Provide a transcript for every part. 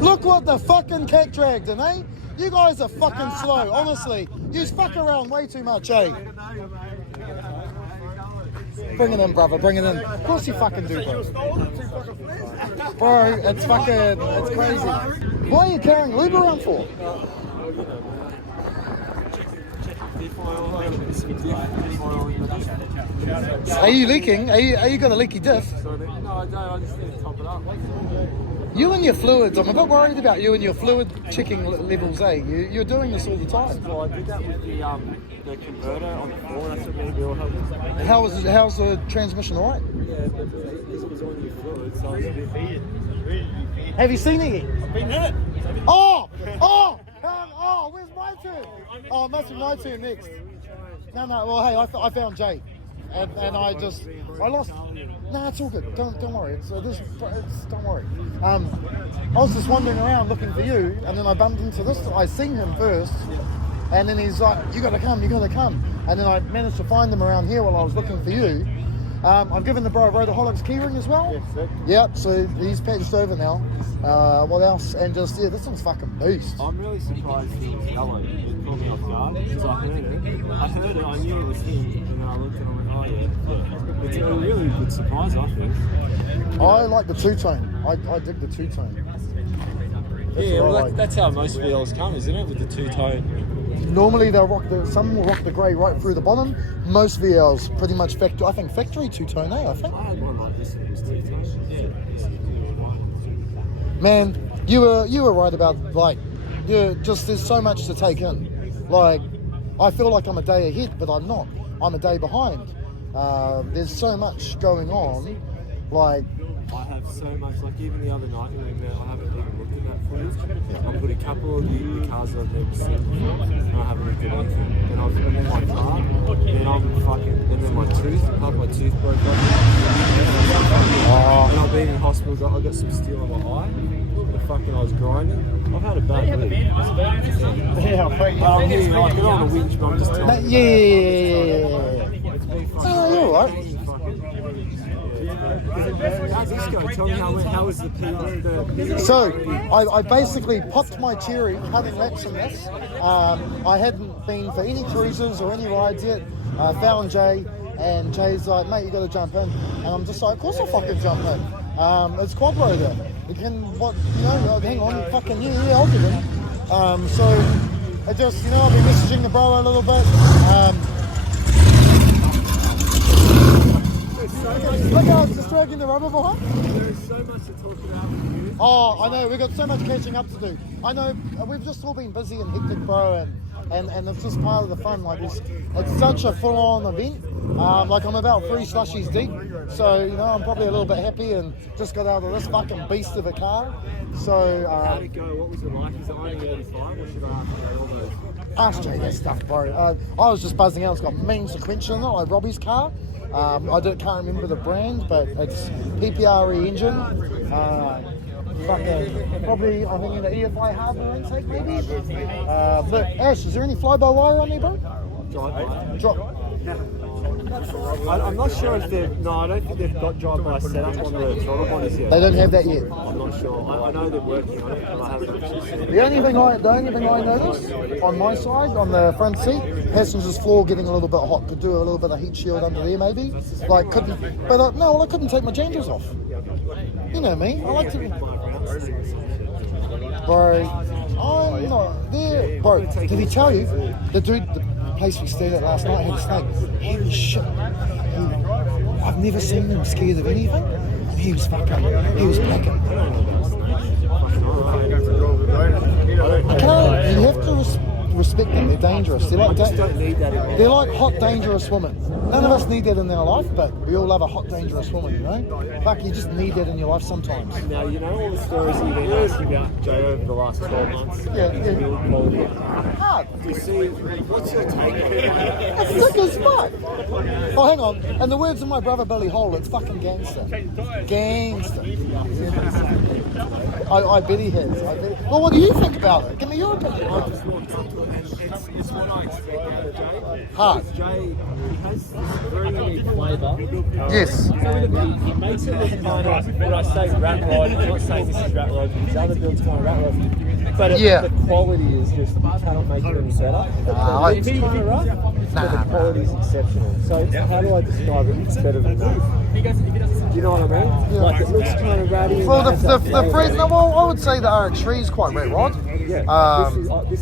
Look what the fucking cat dragged in, eh? You guys are fucking slow, honestly. You fuck around way too much, eh? Bring it in, brother, bring it in. Of course you fucking do, bro. Bro, it's crazy. Why are you carrying lube around for? Are you leaking? Are you got a leaky diff? No, I don't. I just need to top it up. You and your fluids, I'm a bit worried about you and your fluid checking levels, eh? You're doing this all the time. Well, I did that with the converter on the floor, and that's what made me all help. How's the transmission, alright? Yeah, but this was on your fluid, so I was a bit... Have you seen it yet? I've been hit! Oh, where's my turn? Oh, it must be my turn next. No, well, hey, I found Jay. And I lost. Nah, it's all good. Don't worry. Don't worry. I was just wandering around looking for you, and then I bumped into this. I seen him first, and then he's like, "You gotta come." And then I managed to find him around here while I was looking for you. I've given the bro Roadaholics keyring as well. Yes, sir. Yep. So he's patched over now. What else? And this one's fucking beast. I'm really surprised he was yellow. It caught me off guard because I heard it. I knew it was him, and then I looked and I went, "Oh yeah." It's a really good surprise, I think. I like the two-tone. I dig the two-tone. That's how most VLs come, isn't it? With the two-tone. Normally some will rock the grey right through the bottom. Most VLs pretty much factory two-tone, I think. I had one like this and it was two-tone. Man, you were right about there's so much to take in. Like, I feel like I'm a day ahead, but I'm not. I'm a day behind. There's so much going on. Like, I have so much, like even the other night when we met, I haven't even looked at that footage. I've got a couple of the cars I've never seen before, and I haven't looked at anything. And I was in my car, and then my tooth broke off. And I've been in hospital, I got some steel in my eye. I was grinding. I've had a bad week. yeah, I'm here, I get on a winch, but I'm just telling you. Yeah. It's been fucking... Oh, you're all right. How's this go? Tell me how was the P? So, I basically popped my cherry cutting laps in this. I hadn't been for any cruises or any rides yet. I found Jay, and Jay's like, "Mate, you got to jump in." And I'm just like, "Of course I'll fucking jump in." It's Quadro there. You can, hang on, fucking yeah, I'll get in. So, I just, I'll be messaging the bro a little bit. Look how it's just dragging the rubber behind. There is so much to talk about with you. Oh, I know, we've got so much catching up to do. I know, we've just all been busy and hectic, bro, and it's just part of the fun. Like, it's such a full-on event. Like, I'm about 3 slushies deep, so, I'm probably a little bit happy and just got out of this fucking beast of a car. So, how'd it go? What was it like? Is it only early time, or should I ask all those? Ask Jay that stuff, bro. I was just buzzing out. It's got mean sequential in it, like Robbie's car. I can't remember the brand, but it's PPRE engine. Probably, I think, an EFI hardware intake, maybe. Look, Ash, is there any fly-by-wire on there, bro? Drop. I'm not sure if I don't think they've got drive-by setup on the throttle bodies yet. They don't have that yet. I'm not sure. I know they're working on it, but I haven't actually seen it. The only thing I noticed on my side, on the front seat, passenger's floor getting a little bit hot. Could do a little bit of heat shield under there, maybe. Like, couldn't, but I couldn't take my changes off. You know me. I like to. Bro, I'm not there. Bro, did he tell you? The place we stayed at last night had a snake. He was shit. I've never seen him scared of anything. And he was packing. You have to respect them. They're dangerous. They're like hot, dangerous women. None of us need that in our life, but we all love a hot, dangerous woman, Fuck, you just need that in your life sometimes. Now, all the stories you've been asking about Joe over the last 12 months. Yeah. Hard. You see, what's your take on it? It's sick as fuck. Oh, hang on. In the words of my brother Billy Hole, it's fucking gangster. Gangster. I bet he has. Well, what do you think about it? Give me your opinion. I just walked up to it, and it's what I expect out of Jay. Hard. Jay, he has this very unique flavour. Yes. He makes it look kind of, when I say rat rod, I'm not saying this is rat rod, his other build's kind of rat rod. But the quality is just, you cannot make it any better. It's kind of rough, but the quality is exceptional. So how do I describe it? It's better than that. Do you know what I mean? Yeah. Like it looks kind of ratty. Well, the freeze. No, well, I would say the RX3 is quite rat rod. Yeah.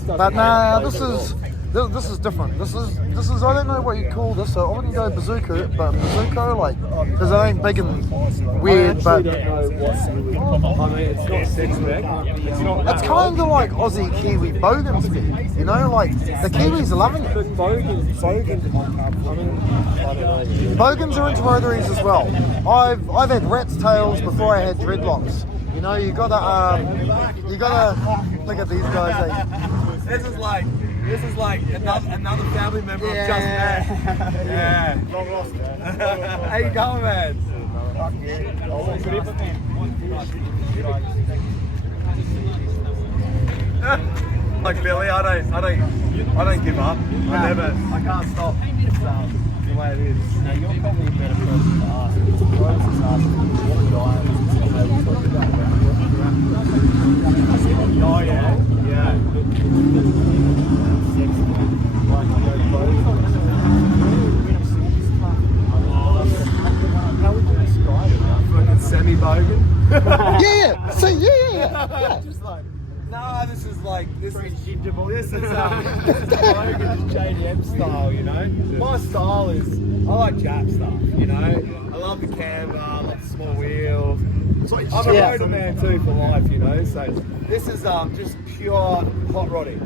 But nah, this is different. This is I don't know what you call this. So I wouldn't go bazooka, but bazooka like because it ain't big and weird. I don't know what you would. I mean, it's not sex spec. It's kind of like Aussie Kiwi Bogans do. You know, like the Kiwis are loving it. But Bogans, I mean, I don't know. Bogans are into rotaries as well. I've had rat's tails before I had dreadlocks. You know, you gotta look at these guys. This is like another family member of Just Man. Yeah. Long lost, man. How you going, man? Like Billy, I don't give up. I can't stop. It's the way it is. Now you're probably a better person to ask. I was just asking what diet is Oh yeah. Yeah. How would you describe it? Fucking semi-bogan. Yeah. See, yeah. Just like, nah, this is gingival. This is bogan JDM style, you know. My style is I like Jap stuff, you know. I love the camber, I love the small wheels. I'm a rotor man too for life, you know. So this is just pure hot rodding.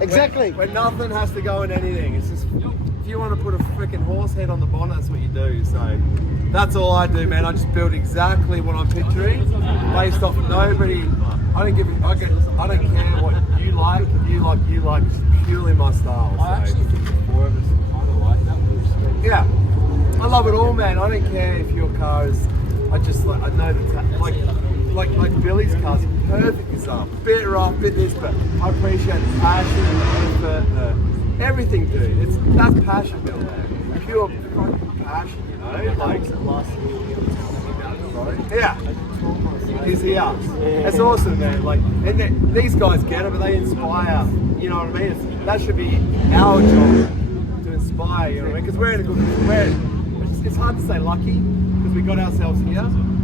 Exactly. When nothing has to go in anything. It's just if you want to put a freaking horse head on the bonnet, that's what you do. So that's all I do, man. I just build exactly what I'm picturing, based off nobody. I don't care what you like. If you like. It's purely my style. So. I actually think the four of us kind of like that. Yeah, I love it all, man. I don't care if your car is. I know that like Billy's car's perfect example. Bit rough, bit this, but I appreciate the passion, the effort, everything, dude. That's passion, Bill. Pure fucking passion, you know. Like yeah. He's here. It's awesome, man. Like, and these guys get it, but they inspire. You know what I mean? That should be our job to inspire. You know what I mean? Because we're in a good. It's hard to say lucky because we got ourselves here,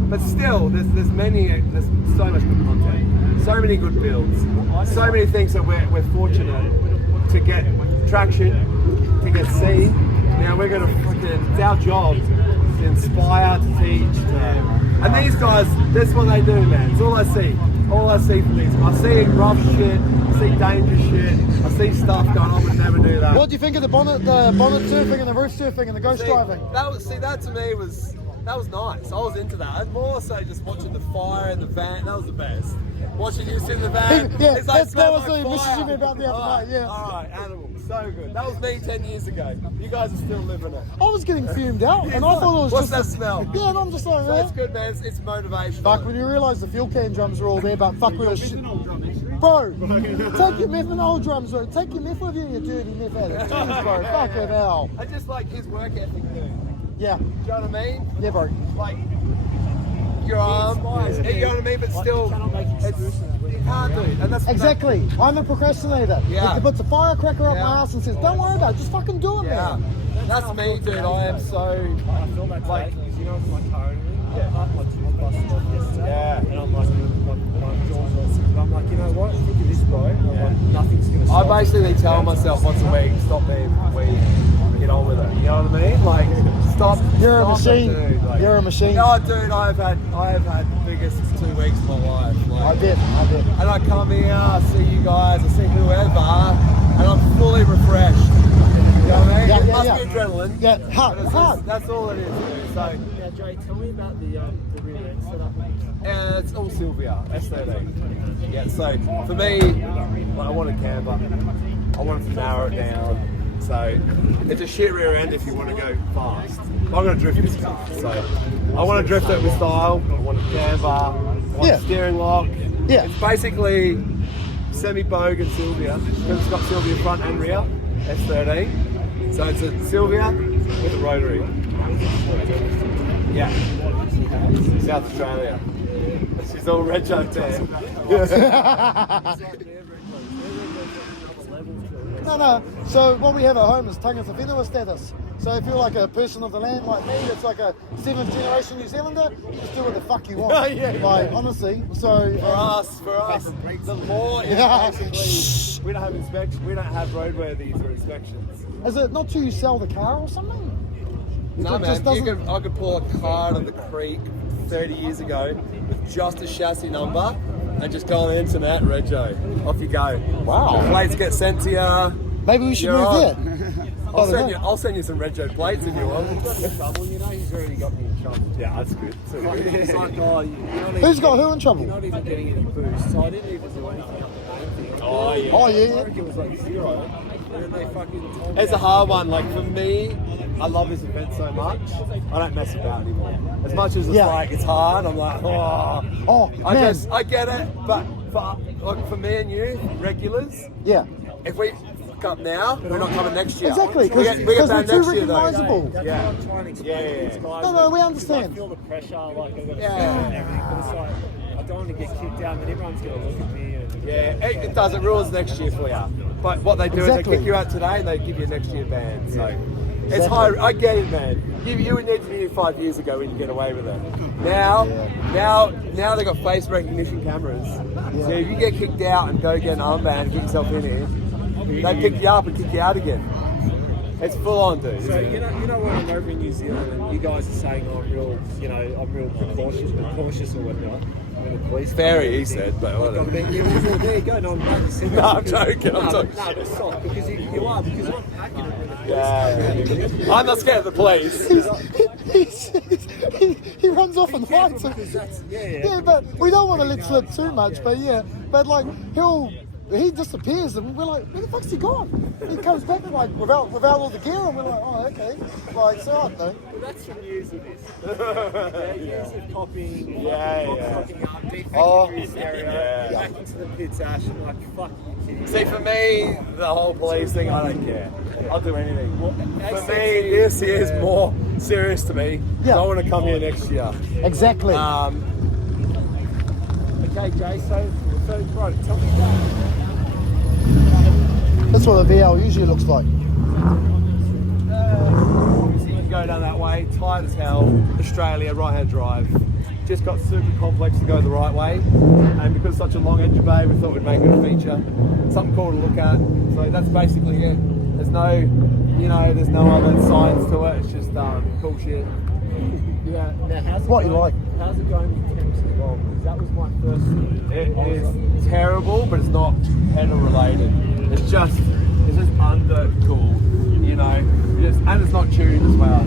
but still, there's so much good content, so many good builds, so many things that we're fortunate to get traction, to get seen. Now we're gonna it's our job to inspire, to teach, and these guys, that's what they do, man. It's all I see. All I see from these. I see rough shit, I see dangerous shit, I see stuff going. I would never do that. What do you think of the bonnet surfing and the roof surfing and the ghost driving? That to me was nice. I was into that. I'd more so just watching the fire in the van. That was the best. Watching you sit in the van. Yeah, it's like that was like the messaging me about the other night. Yeah. All right, animal. So good. That was me 10 years ago. You guys are still living it. I was getting fumed out, and I thought it was What's just that smell? Yeah, and I'm just like, That's good, man. It's motivation. Fuck, when you realise the fuel can drums are all there, but fuck with shit. Bro, take your methanol drums, bro. Take your meth with you, you dirty meth addict. Jeez, bro, fuck it hell. I just like his work ethic, dude. Yeah. Do you know what I mean? Yeah, bro. Like, your arm, you know what I mean? But still, you can't do. And that's Exactly. I'm a procrastinator. Yeah. He puts a firecracker up my ass and says, don't worry about it, just fucking do it, Yeah. man. That's me, dude. I am so, I feel that like, because you know my car I had my toothbrush yesterday. Yeah. And I'm like, my jaws are sick. But I'm like, you know what? Look at this, bro. I'm like, nothing's going to I stop. basically tell myself once a week, stop being weak, get on with it. You know what I mean? Like, stop. You're a stop machine. It, dude. Like, You're a machine. No, dude, I have had the biggest 2 weeks of my life. Like, I bet. And I come here, I see you guys, I see whoever, and I'm fully refreshed. You know what I mean? Yeah, It yeah, must yeah. be adrenaline. Yeah, but hard, it's hard. just- that's all it is, dude. So, Now, Jay, tell me about the rear end setup. it's all Sylvia, S13. Yeah, so for me, I want a camber. I want to narrow it down. So it's a shit rear end if you want to go fast. I'm going to drift this car. So I want to drift it with style. I want a camber. I want a steering lock. Yeah. It's basically semi-Bogan Sylvia, because it's got Sylvia front and rear, S13. So it's a Sylvia with a rotary. Yeah. South Australia. She's all rego there. No. So what we have at home is tangata whenua status. So if you're like a person of the land like me, it's like a 7th generation New Zealander, you just do what the fuck you want. Yeah. Like, honestly. So For us, the law is basically we don't have inspections. We don't have roadworthies or inspections. is it not till you sell the car or something? No, It just man. doesn't- I could pull a car out of the creek 30 years ago with just a chassis number and just go on the internet, rego. Off you go. Wow. The plates get sent to you. Maybe we should You're move on. there. I'll send you some rego plates if you want. Trouble, you know, he's already got me in trouble. Yeah, that's good. It's like, oh, you're not Who's even got who in trouble? You're not even getting any boost, so I didn't even do anything up the main thing. Oh, yeah. Oh, I yeah. reckon it was like 0. And then they fucking told me. It's a hard one. Like for me, I love this event so much. I don't mess about anymore. As much as it's Yeah. like it's hard, I'm like, oh. Oh, man. I get it, but for me and you, regulars, Yeah. if we fuck up now, we're not coming next year. Exactly, We get because back we're too next year, though. recognisable. That's Yeah. what I'm trying to explain Yeah, to yeah, these yeah. guys. No, we Because understand. I feel the pressure, like I've got to Yeah. film and everything, but it's like, I don't want to get kicked out, and then everyone's going to look at me. And Yeah, it does. It rules next year for you. But what they do is Exactly. they kick you out today and they give you a next year ban. So it's high. I get it, man. You were an engineer 5 years ago when you get away with it. Now they got face recognition cameras. So if you get kicked out and go get an armband and get yourself in here, they pick you up and kick you out again. It's full on, dude. so you know when I'm over in New Zealand and you guys are saying I'm real cautious or whatnot. When the police come Very, and he everything. said, but Like, whatever. there you go. No, I'm glad you said that. No, I'm because- joking, I'm No, joking. No, but stop, because you are, because I'm packing it with the Yeah. I'm not scared of the police. he runs off and hides it. because that's, Yeah, but we don't want to let slip too much. But yeah, but like he disappears and we're like, where the fuck's he gone? He comes back like without all the gear and we're like, oh okay. Like so I don't know. Well, that's from years of this. Years of copying, Yeah. fucking up, defecting Oh, your stereo, yeah. back into the pits, Ash, and like, fuck you, kid. See, for me, the whole police thing, I don't care. I'll do anything. For That's me, it. this is more serious to me. Yeah. I want to come here next year. Exactly. Okay, Jay, so bro, tell me about That's what a VL usually looks like. So you can go down that way, tight as hell, Australia, right-hand drive. Just got super complex to go the right way. And because it's such a long engine bay, we thought we'd make it a feature. Something cool to look at. So that's basically it. There's no, there's no other science to it. It's just cool shit. Yeah. Now, how's it What you going? like? How's it going with temps as well? Because that was my first. It is terrible, but it's not pedal related. It's just under cool, and it's not tuned as well.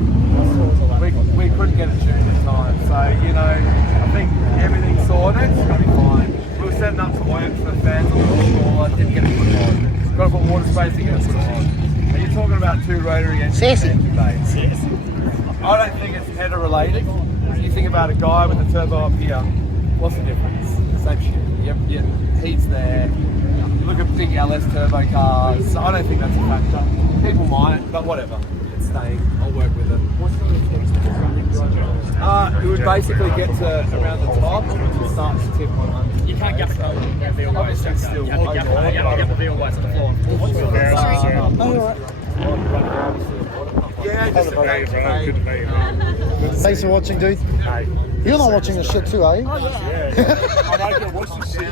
We couldn't get it tuned in time, so I think everything's sorted. It's gonna be fine. We were setting up some work for the fans on the wall, didn't get it put on. Got to put water spacing in it put on. And you're talking about two rotary engine bays. I don't think it's header related. You think about a guy with a turbo up here, what's the difference? Same shit. Yep, heat's there. You look at big LS turbo cars, so I don't think that's a factor. People might, but whatever. It's staying. I'll work with it. What sort of temps does running drive? It would basically get to around the top and start to tip 100. You can't get the wheel waste. Obviously still You have to get the wheel waste to the floor. Yeah, just Thanks for watching, dude. You're not watching this shit too, are you? I don't watch this shit.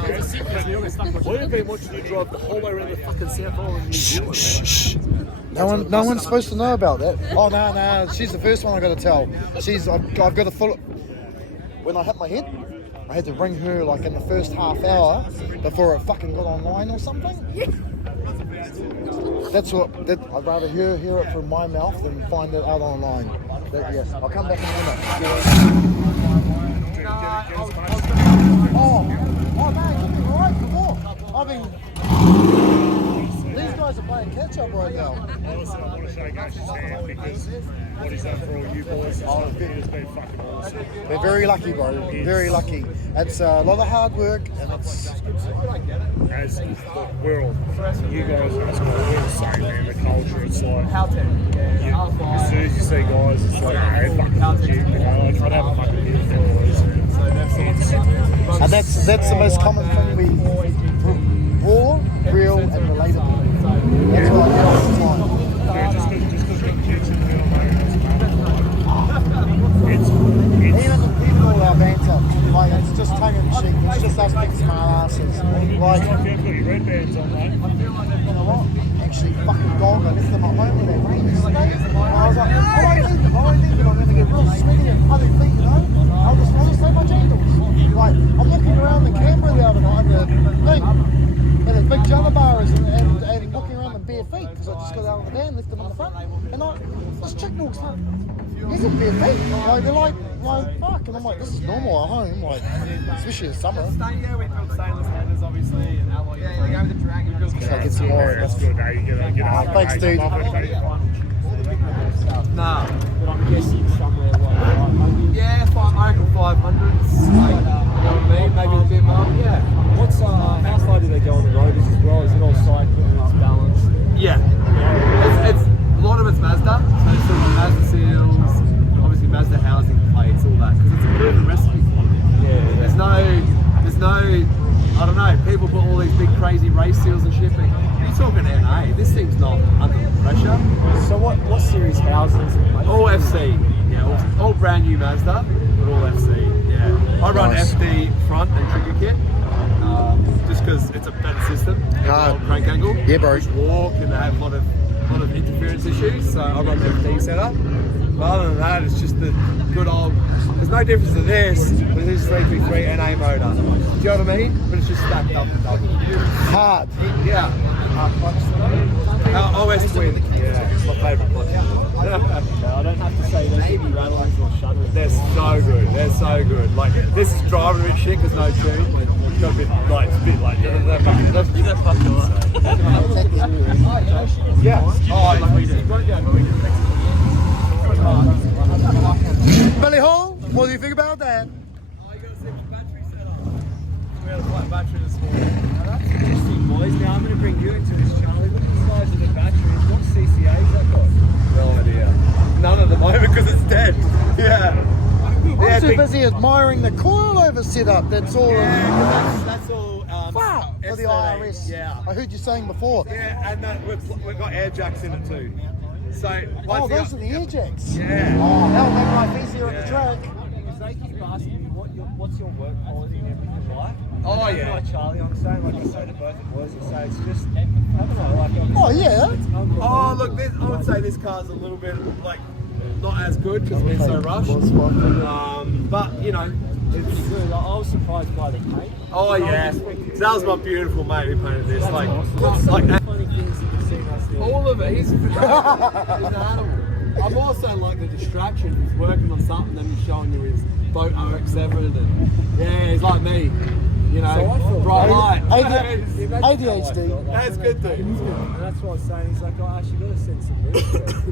We've been watching you drive the whole way around the fucking South Island of New Zealand. No one's supposed to know about that. Oh no, she's the first one I got to tell. I've got to follow. When I hit my head, I had to ring her like in the first half hour before it fucking got online or something. That's what. I'd rather hear it from my mouth than find it out online. Yes, I'll come back in a minute. Oh man, you've been alright before. These guys are playing catch up right now. Honestly, I want to shake Ash's hand because what he's done for all you boys has been fucking awesome. We're very lucky, bro. Very lucky. It's a lot of hard work, and it's. As we're all, you guys are as well, we're the same, man. The culture, it's like, as soon as you see guys, it's like, hey, fucking legit, you know, like, try to have a fucking beer with the boys. And that's the most common thing we raw, real, and relatable. That's what I get all the time. Yeah, just because we're kids in the middle, mate, it's Even all our banter, like it's just tongue in cheek. It's just us being smart asses. Like, like you've got your red bands on, mate. you know what? Actually, fucking dog, I left them at home with their rain yesterday. And I was like, I won't leave them. I'm going to get real sweaty and putty feet, you know? I'll just take my jandals. Like, I'm looking around in Canberra the other night, and there's big jello bars and walking around in bare feet because I just got out of the van, left them on the front, and this chick walks like, he's in bare feet. Like, they're like fuck, and I'm like, this is normal at home, like, especially in summer. Yeah, we built stainless headers, obviously, and alloy. Yeah, they go with the dragon. So get some more. That's good, eh? You get a Thanks, dude. Nah. But I'm guessing somewhere like Yeah, I reckon 500s. Like, you know what I mean? Maybe a bit more. Yeah. what's how far do they go on the road as well? Is it all cycling, it's balanced? Yeah. It's a lot of it's Mazda. So it's sort of Mazda seals, obviously Mazda housing plates, all that. Because it's a proven recipe. Yeah. There's no, I don't know, people put all these big crazy race seals and shit, but you're talking NA, this thing's not under pressure. So what series housings and plates? All FC, yeah, all brand new Mazda, but all FC, yeah. I run Nice. FD front and trigger kit, just because it's a better system. Crank angle. Yeah, bro. Push walk, and they have a lot of interference issues, so I run the FD setup. But other than that, it's just the good old. There's no difference to this, but this is 333 NA motor. Do you know what I mean? But it's just stacked up and double. Hard. Yeah. OS Twin. Yeah, it's my favourite clutch. I don't have to say those would be rattlers or shutters. They're so good. They're so good. Like, this is driving a bit shit because no tune. It's got a bit like, yeah. Oh, Billy Hall, what do you think about that? you got to see my battery setup. We had a flat battery this morning. Now that's interesting, boys. Now I'm going to bring you into this, Charlie. Look at the size of the batteries. What CCA's that got? No idea. None at the moment because it's dead. Yeah. I'm too busy admiring the coilover setup. That's all. Yeah, that's all. Wow, for the IRS. Yeah. I heard you saying before. Yeah, and we've got air jacks in it too. So Oh, those are the air jacks. Yeah. Oh, that'll make life easier at the track. Because they keep asking me what's your work quality and everything like. Oh, And yeah. Like Charlie, I'm saying, like I say to both the boys, I say it's just, I don't know, like Oh, yeah. Oh, look, I would say this car's a little bit like not as good because it's been so rushed. But you know, it's good. I was surprised by the paint. oh yeah, so that was my beautiful mate who painted this. Like, What's like funny things that you've seen us do? all of it. He's an animal. I'm also like the distraction. He's working on something, then he's showing you his boat RX-7, and yeah, he's like me. You know, So I thought- bright light. ADHD. That's good, dude. And that's what I was saying. He's like, oh, Ash, you got to send some news.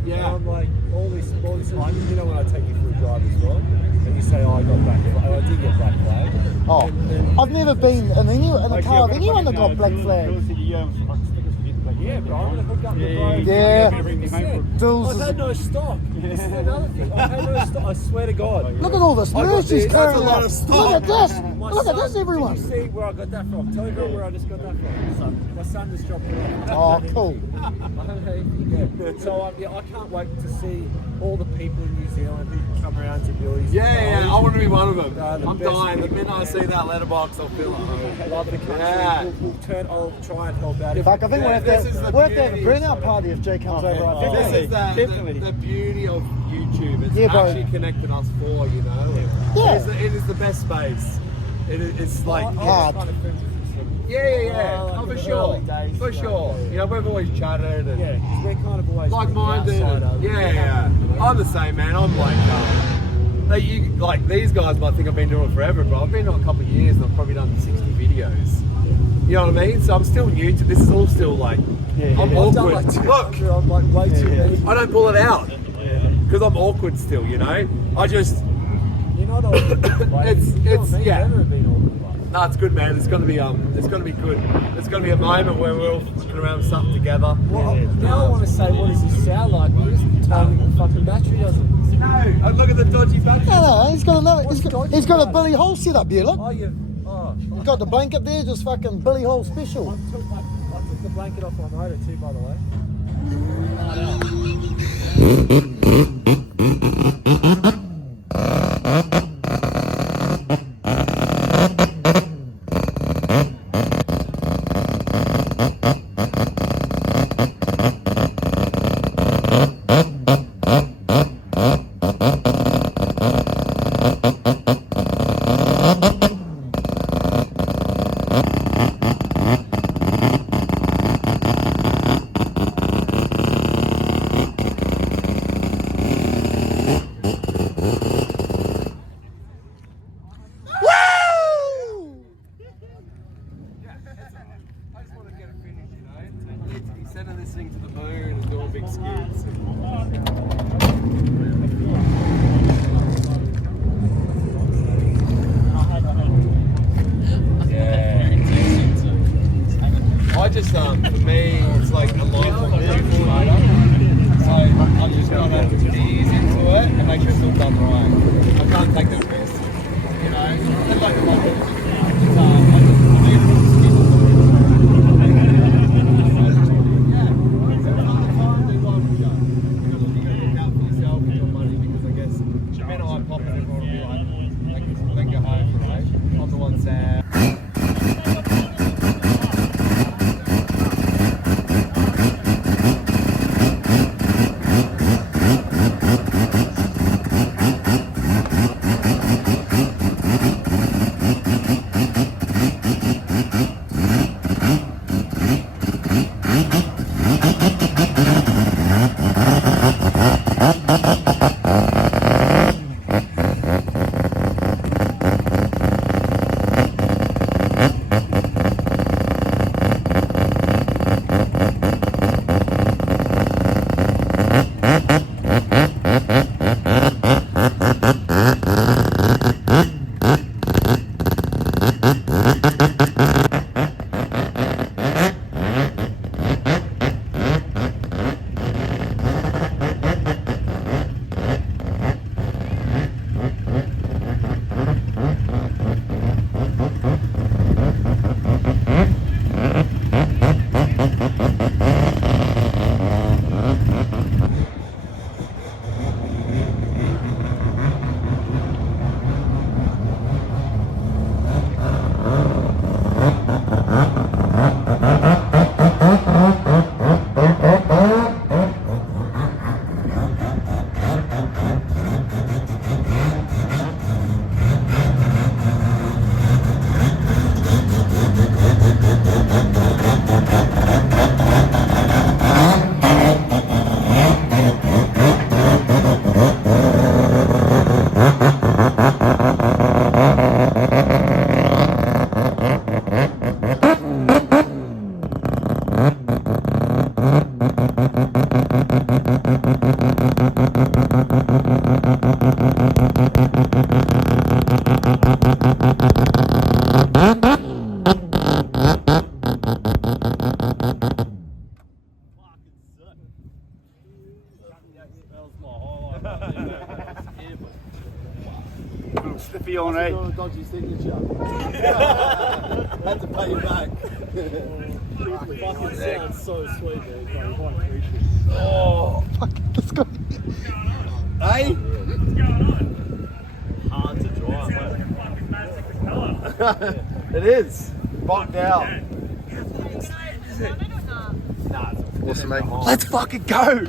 Yeah. And I'm like, all this time, you know, when I take you for a drive as well, and you say, oh, I got black flag. Oh, I did get black flag. Oh, I've never been in a car of anyone that got black flag. Yeah, bro, I'm going to hook up the bro. Yeah. Jules I've is- had no stock. This is another thing. I've had no stock. I swear to God. Look at all this got merch he's this. That's a carrying lot out. of stock. Look at this. My Look at son- this, everyone. Did you see where I got that from? Tell me where I just got that from. My son just dropped it off. Oh, cool. Yeah. So I can't wait to see all the people in New Zealand who come around to Billy's. Yeah, I want to be one of them. The I'm best dying. The people. minute I see that letterbox, I'll feel like, I love the country. Yeah. I'll try and help out. Fuck, I think we'll have This to is the have a beauty. burnout party if Jay comes over. I think. this is the beauty of YouTube. It's Yeah, bro. actually connected us four, you know. Yeah. It is the best space. It's like, hard. yeah. Like Oh, for in the sure. early days, For like, sure. You know, we've always chatted and Yeah, because we're kind of always like-minded. on the outside of it. Yeah. I'm the same, man. I'm like, these guys might think I've been doing it forever, but I've been doing it a couple of years and I've probably done 60 videos. You know what I mean? So I'm still new to this. Is all still like I'm awkward. Look, I'm like way too many. I don't pull it out because I'm awkward still. You know, I just. You're not awkward. It's yeah. Never been awkward. No, it's good, man. It's gonna be good. It's gonna be a moment where we're all fucking around something together. Well, now I want to say, what does he sound like? We're just telling the fucking battery doesn't. No, look at the dodgy battery. No, he's got another. He's got a Billy Hole set up here. Look, Oh, you. he's got the blanket there, just fucking Billy Hole special. I took the blanket off my motor too, by the way. Sending this thing to the moon and doing big skids. I just for me it's like a lifelong beautiful motor. So I'm just gonna ease into it and make sure it's all done right. I can't take that risk. You know, it's like a motor. Sniffy on, eh? A dodgy signature. Had to pay you back. Fucking sounds so sweet, dude. You might appreciate it. Oh, Fuck, let's go. hey? Hard to drive, mate. It is. Bogged out. Awesome, mate. Let's fucking go.